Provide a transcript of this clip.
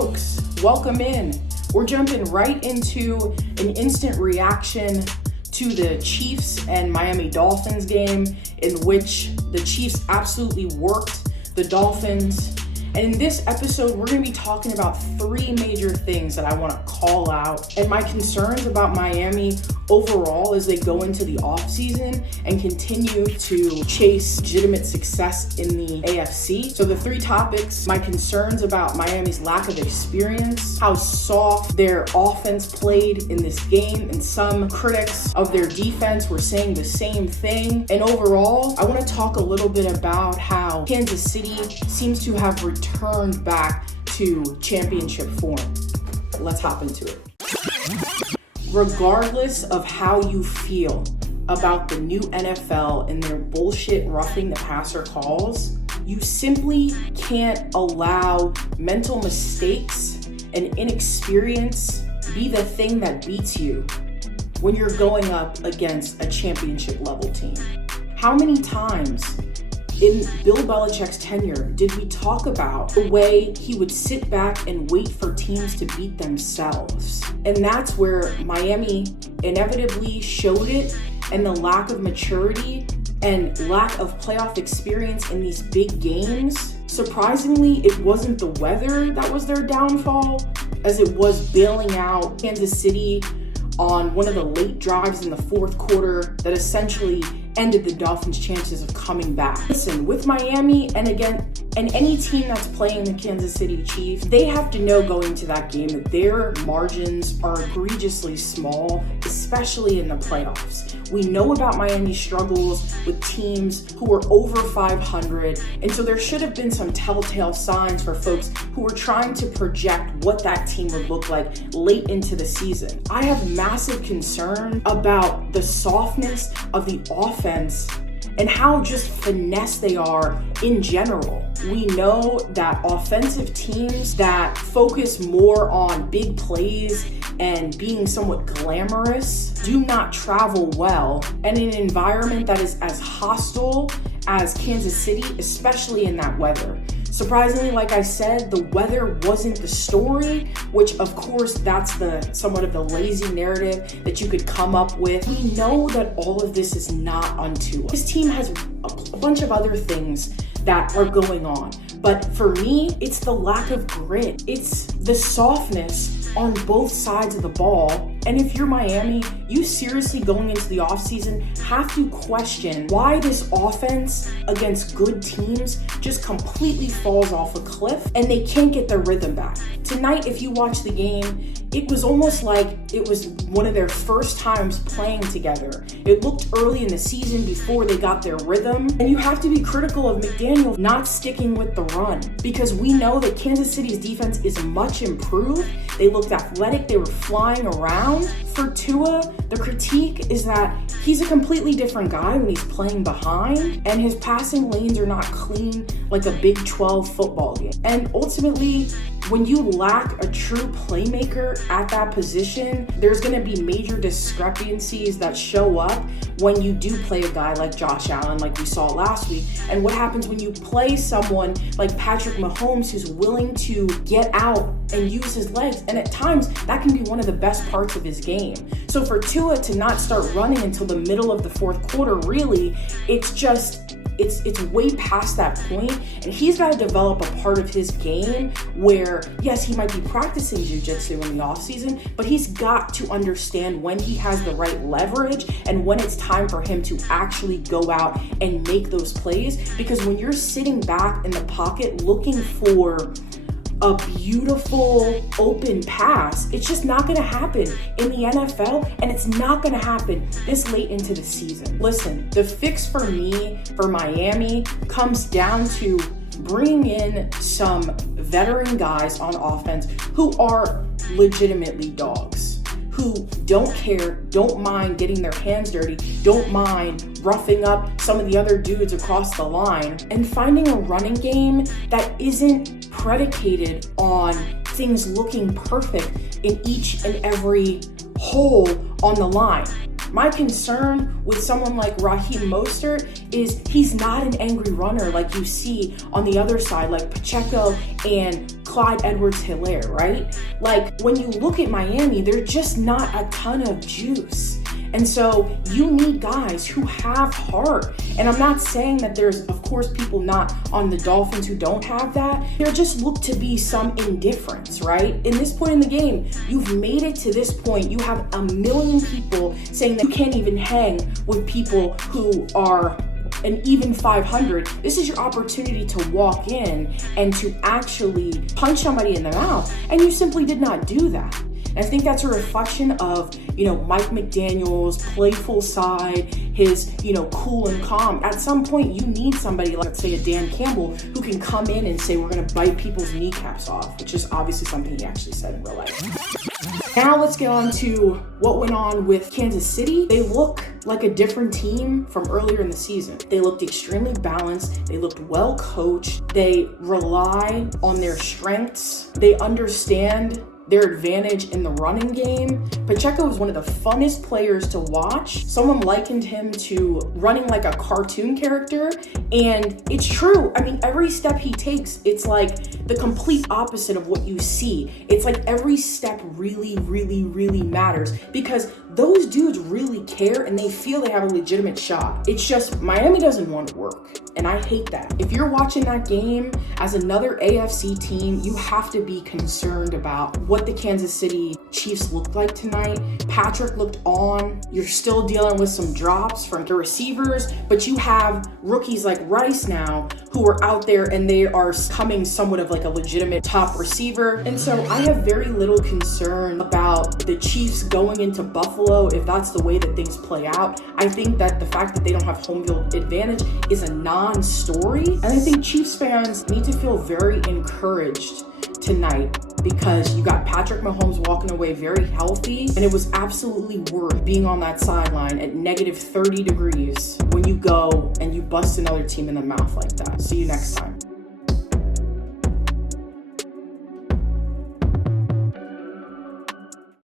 folks, welcome in. We're jumping right into an instant reaction to the Chiefs and Miami Dolphins game, in which the Chiefs absolutely worked the Dolphins. And in this episode, we're going to be talking about three major things that I want to call out, and my concerns about Miami overall as they go into the offseason and continue to chase legitimate success in the AFC. So the three topics: my concerns about Miami's lack of experience, how soft their offense played in this game, and some critics of their defense were saying the same thing. And overall, I want to talk a little bit about how Kansas City seems to have returned back to championship form. Let's hop into it. Regardless of how you feel about the new NFL and their bullshit roughing the passer calls, you simply can't allow mental mistakes and inexperience be the thing that beats you when you're going up against a championship level team. How many times in Bill Belichick's tenure did we talk about the way he would sit back and wait for teams to beat themselves? And that's where Miami inevitably showed it, and the lack of maturity and lack of playoff experience in these big games. Surprisingly, it wasn't the weather that was their downfall, as it was bailing out Kansas City on one of the late drives in the fourth quarter that essentially ended the Dolphins' chances of coming back. Listen, with Miami and any team that's playing the Kansas City Chiefs, they have to know going to that game that their margins are egregiously small, especially in the playoffs. We know about Miami's struggles with teams who are over 500, and so there should have been some telltale signs for folks who were trying to project what that team would look like late into the season. I have massive concern about the softness of the offense and how just finesse they are in general. We know that offensive teams that focus more on big plays and being somewhat glamorous do not travel well in an environment that is as hostile as Kansas City, especially in that weather. Surprisingly, like I said, the weather wasn't the story, which of course that's somewhat of the lazy narrative that you could come up with. We know that all of this is not unto us. This team has a bunch of other things that are going on, but for me, it's the lack of grit. It's the softness on both sides of the ball. And if you're Miami, you seriously going into the offseason have to question why this offense against good teams just completely falls off a cliff and they can't get their rhythm back. Tonight, if you watch the game, it was almost like it was one of their first times playing together. It looked early in the season before they got their rhythm. And you have to be critical of McDaniel not sticking with the run, because we know that Kansas City's defense is much improved. They looked athletic, they were flying around. For Tua, the critique is that he's a completely different guy when he's playing behind, and his passing lanes are not clean like a Big 12 football game. And ultimately, when you lack a true playmaker at that position, there's going to be major discrepancies that show up when you do play a guy like Josh Allen, like we saw last week. And what happens when you play someone like Patrick Mahomes, who's willing to get out and use his legs? And at times, that can be one of the best parts of his game. So for Tua to not start running until the middle of the fourth quarter, really, it's way past that point, and he's got to develop a part of his game where, yes, he might be practicing jiu-jitsu in the offseason, but he's got to understand when he has the right leverage and when it's time for him to actually go out and make those plays. Because when you're sitting back in the pocket looking for a beautiful open pass, it's just not going to happen in the NFL, and it's not going to happen this late into the season. Listen, the fix for me, for Miami, comes down to bringing in some veteran guys on offense who are legitimately dogs, who don't care, don't mind getting their hands dirty, don't mind roughing up some of the other dudes across the line, and finding a running game that isn't predicated on things looking perfect in each and every hole on the line. My concern with someone like Raheem Mostert is he's not an angry runner like you see on the other side, like Pacheco and Clyde Edwards-Helaire, right? Like, when you look at Miami, they're just not a ton of juice. And so you need guys who have heart. And I'm not saying that there's, of course, people not on the Dolphins who don't have that. There just look to be some indifference, right? In this point in the game, you've made it to this point. You have a million people saying that you can't even hang with people who are an even 500. This is your opportunity to walk in and to actually punch somebody in the mouth. And you simply did not do that. And I think that's a reflection of, Mike McDaniel's playful side, his, cool and calm. At some point, you need somebody like, let's say, a Dan Campbell, who can come in and say, we're going to bite people's kneecaps off, which is obviously something he actually said in real life. Now let's get on to what went on with Kansas City. They look like a different team from earlier in the season. They looked extremely balanced. They looked well coached. They rely on their strengths. They understand their advantage in the running game. Pacheco is one of the funnest players to watch. Someone likened him to running like a cartoon character, and it's true. I mean, every step he takes, it's like the complete opposite of what you see. It's like every step really, really, really matters because those dudes really care and they feel they have a legitimate shot. It's just Miami doesn't want to work, and I hate that. If you're watching that game as another AFC team, you have to be concerned about what the Kansas City Chiefs looked like tonight. Patrick looked on. You're still dealing with some drops from the receivers, but you have rookies like Rice now who are out there and they are coming somewhat of like a legitimate top receiver. And so I have very little concern about the Chiefs going into Buffalo if that's the way that things play out. I think that the fact that they don't have home field advantage is a non-story. And I think Chiefs fans need to feel very encouraged tonight because you got Patrick Mahomes walking away very healthy, and it was absolutely worth being on that sideline at negative 30 degrees when you go and you bust another team in the mouth like that. See you next time.